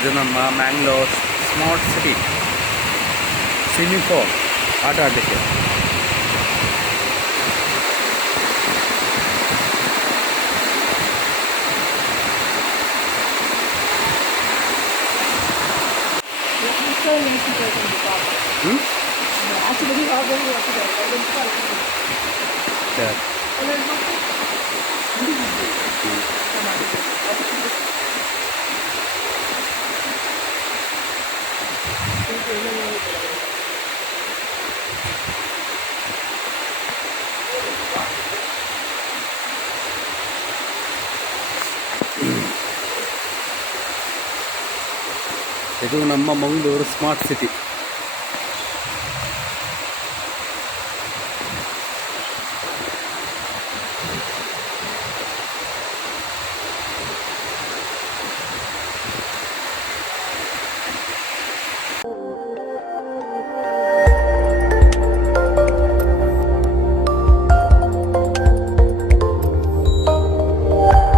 ಇದು ನಮ್ಮ Mangalore smart city. Swimming pool ಆಟ ಆಡಲಿಕ್ಕೆ. ಇದು ನಮ್ಮ ಮಂಗಳೂರು ಸ್ಮಾರ್ಟ್ ಸಿಟಿ.